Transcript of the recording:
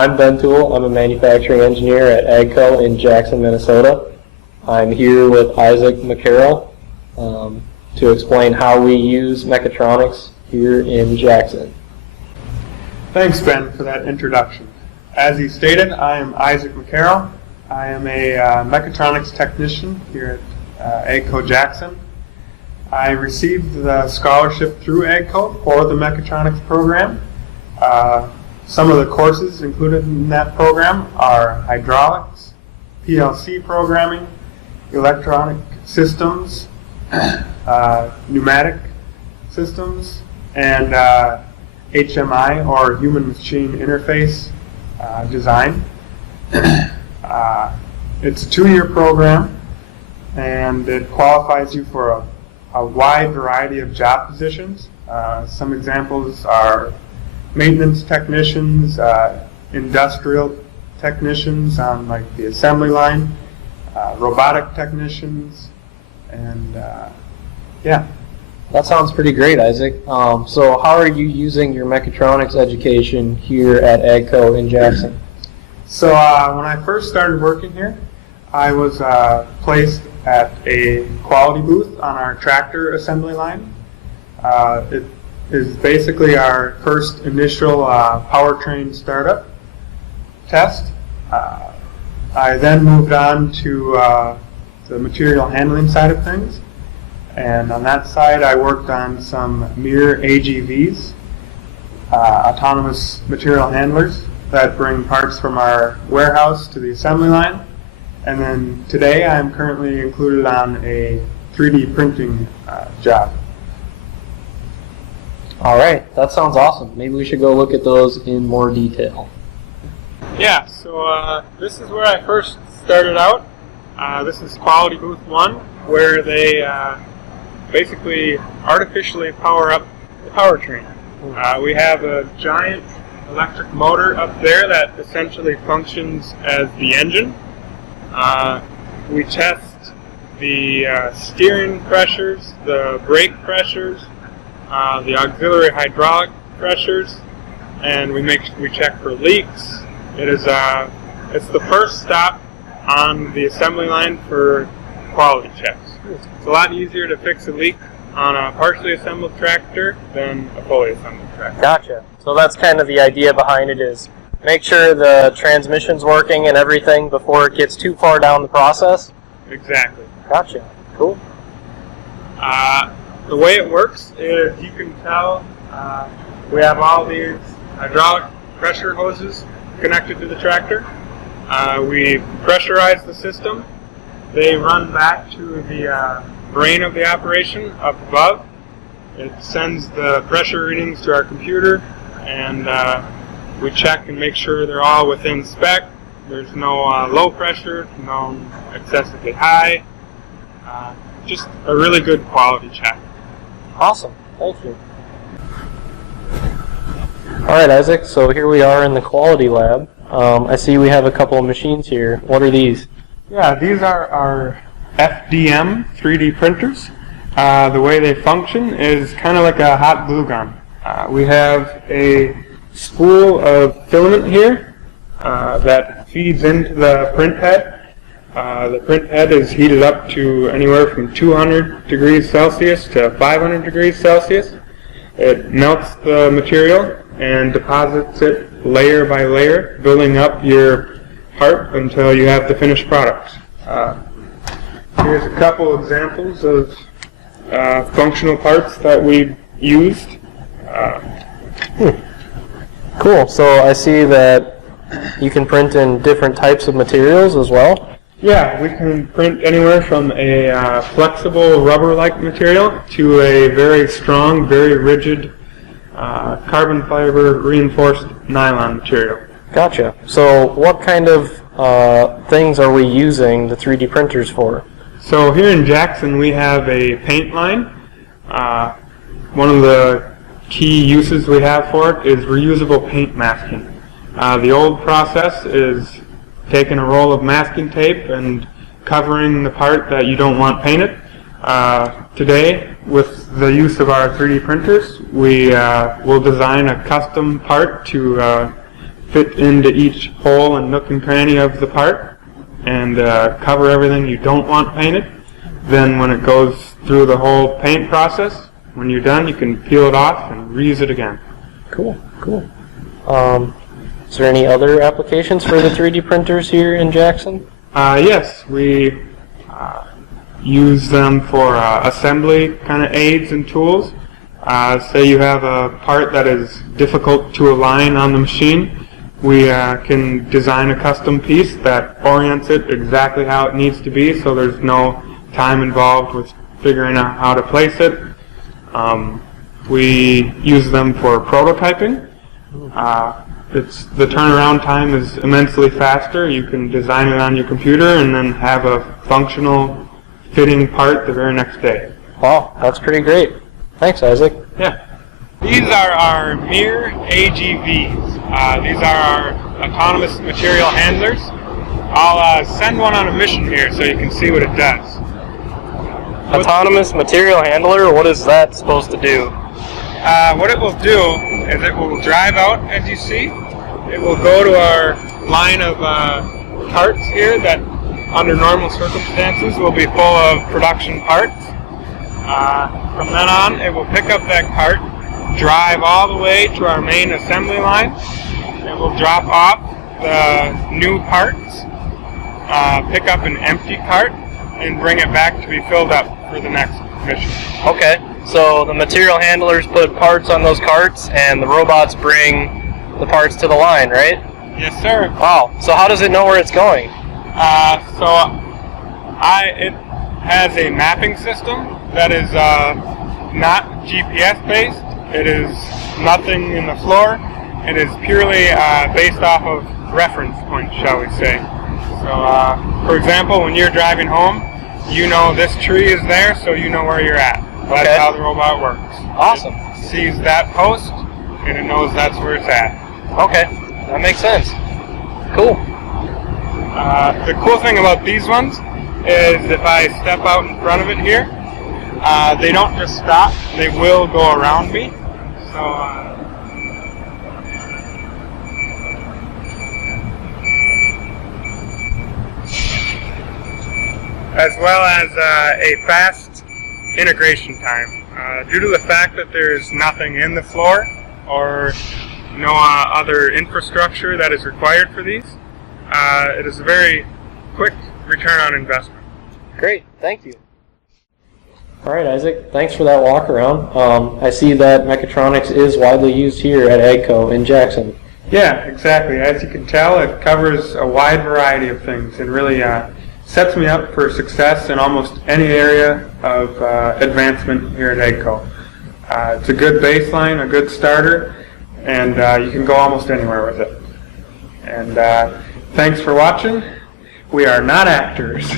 I'm Ben Toole. I'm a manufacturing engineer at AGCO in Jackson, Minnesota. I'm here with Isaac McCarroll to explain how we use Mechatronics here in Jackson. Thanks, Ben, for that introduction. As he stated, I am Isaac McCarroll. I am a mechatronics technician here at AGCO Jackson. I received the scholarship through AGCO for the mechatronics program. Some of the courses included in that program are hydraulics, PLC programming, electronic systems, pneumatic systems, and HMI, or human machine interface design. It's a 2-year program, and it qualifies you for a wide variety of job positions. Some examples are maintenance technicians, industrial technicians on like the assembly line, robotic technicians, and yeah. That sounds pretty great, Isaac. So how are you using your mechatronics education here at AGCO in Jackson? So when I first started working here, I was placed at a quality booth on our tractor assembly line. It is basically our first initial powertrain startup test. I then moved on to the material handling side of things. And on that side, I worked on some MIR AGVs, autonomous material handlers, that bring parts from our warehouse to the assembly line. And then today, I'm currently included on a 3D printing job. All right, that sounds awesome. Maybe we should go look at those in more detail. Yeah, so this is where I first started out. This is Quality Booth 1, where they basically artificially power up the powertrain. We have a giant electric motor up there that essentially functions as the engine. We test the steering pressures, the brake pressures, the auxiliary hydraulic pressures, and we check for leaks. It's the first stop on the assembly line for quality checks. It's a lot easier to fix a leak on a partially assembled tractor than a fully assembled tractor. Gotcha. So that's kind of the idea behind it, is make sure the transmission's working and everything before it gets too far down the process? Exactly. Gotcha. Cool. The way it works is, you can tell, we have all these hydraulic pressure hoses connected to the tractor. We pressurize the system. They run back to the brain of the operation up above. It sends the pressure readings to our computer, and we check and make sure they're all within spec. There's no low pressure, no excessively high. Just a really good quality check. Awesome. Thank you. All right, Isaac, so here we are in the quality lab. I see we have a couple of machines here. What are these? Yeah, these are our FDM 3D printers. The way they function is kind of like a hot glue gun. We have a spool of filament here that feeds into the print head. The print head is heated up to anywhere from 200 degrees Celsius to 500 degrees Celsius. It melts the material and deposits it layer by layer, building up your part until you have the finished product. Here's a couple examples of functional parts that we've used. Cool. So I see that you can print in different types of materials as well. Yeah, we can print anywhere from a flexible rubber-like material to a very strong, very rigid carbon fiber reinforced nylon material. Gotcha. So what kind of things are we using the 3D printers for? So here in Jackson we have a paint line. One of the key uses we have for it is reusable paint masking. The old process is taking a roll of masking tape and covering the part that you don't want painted. Today, with the use of our 3D printers, we will design a custom part to fit into each hole and nook and cranny of the part and cover everything you don't want painted. Then when it goes through the whole paint process, when you're done, you can peel it off and reuse it again. Cool, cool. Is there any other applications for the 3D printers here in Jackson? Yes, we use them for assembly kind of aids and tools. Say you have a part that is difficult to align on the machine, we can design a custom piece that orients it exactly how it needs to be, so there's no time involved with figuring out how to place it. We use them for prototyping. The turnaround time is immensely faster. You can design it on your computer and then have a functional fitting part the very next day. Wow, that's pretty great. Thanks, Isaac. Yeah. These are our MIR AGVs. These are our autonomous material handlers. I'll send one on a mission here so you can see what it does. Autonomous material handler, what is that supposed to do? What it will do is it will drive out, as you see. It will go to our line of carts here that, under normal circumstances, will be full of production parts. From then on, it will pick up that cart, drive all the way to our main assembly line. It will drop off the new parts, pick up an empty cart, and bring it back to be filled up for the next mission. Okay, so the material handlers put parts on those carts, and the robots bring the parts to the line, right? Yes, sir. Wow, so how does it know where it's going? It has a mapping system that is not GPS based. It is nothing in the floor. It is purely based off of reference points, shall we say. So, for example, when you're driving home, you know this tree is there, so you know where you're at. That's Okay. how the robot works. Awesome. It sees that post, and it knows that's where it's at. Okay, that makes sense. Cool. The cool thing about these ones is if I step out in front of it here, they don't just stop, they will go around me. So, as well as a fast integration time. Due to the fact that there's nothing in the floor or no other infrastructure that is required for these, it is a very quick return on investment. Great, thank you. All right, Isaac, thanks for that walk around. I see that Mechatronics is widely used here at AGCO in Jackson. Yeah, exactly. As you can tell, it covers a wide variety of things and really sets me up for success in almost any area of advancement here at AGCO. It's a good baseline, a good starter, and you can go almost anywhere with it. And thanks for watching. We are not actors.